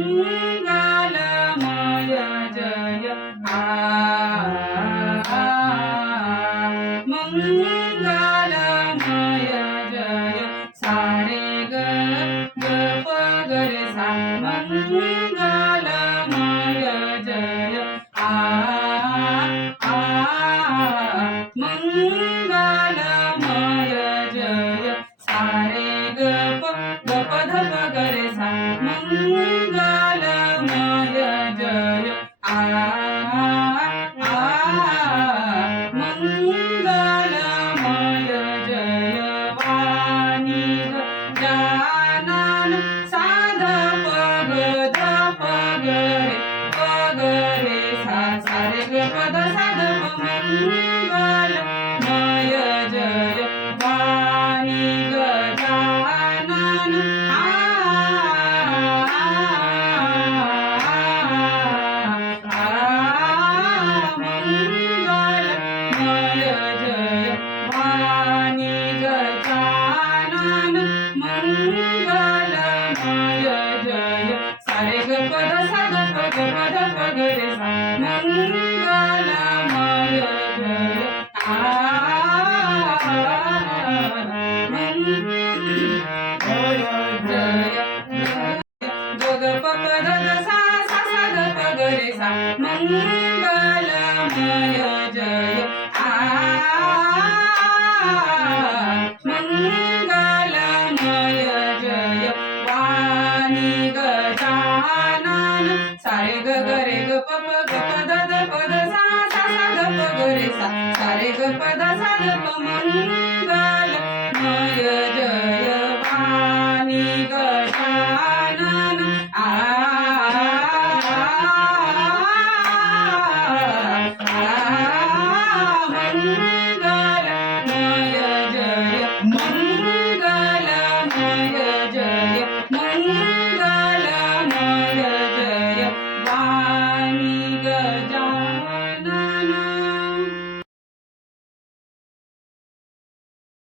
मंगलमय जय मंगलमय जय सारे ग ग प ग रे सा मंगलमय जय मंगलमय जय सारे ग प ध प ग रे सा मंगलमय जय मंगलमय जय वाणी गजानन साध प ग ध प ग रे सा सारे ग प ध सा ध प मंगलमय जय वाणी गजानन मंगलमय जय वाणी गजानन मंगलमय जय सारे ग प ध सा ध प ग प ध प ग रे सा मंगलमय जय ग ग प प ध ध सा सा सा ध प ग रे सा मंगलमय जय मंगलमय जय वाणी गजानन सारे ग ग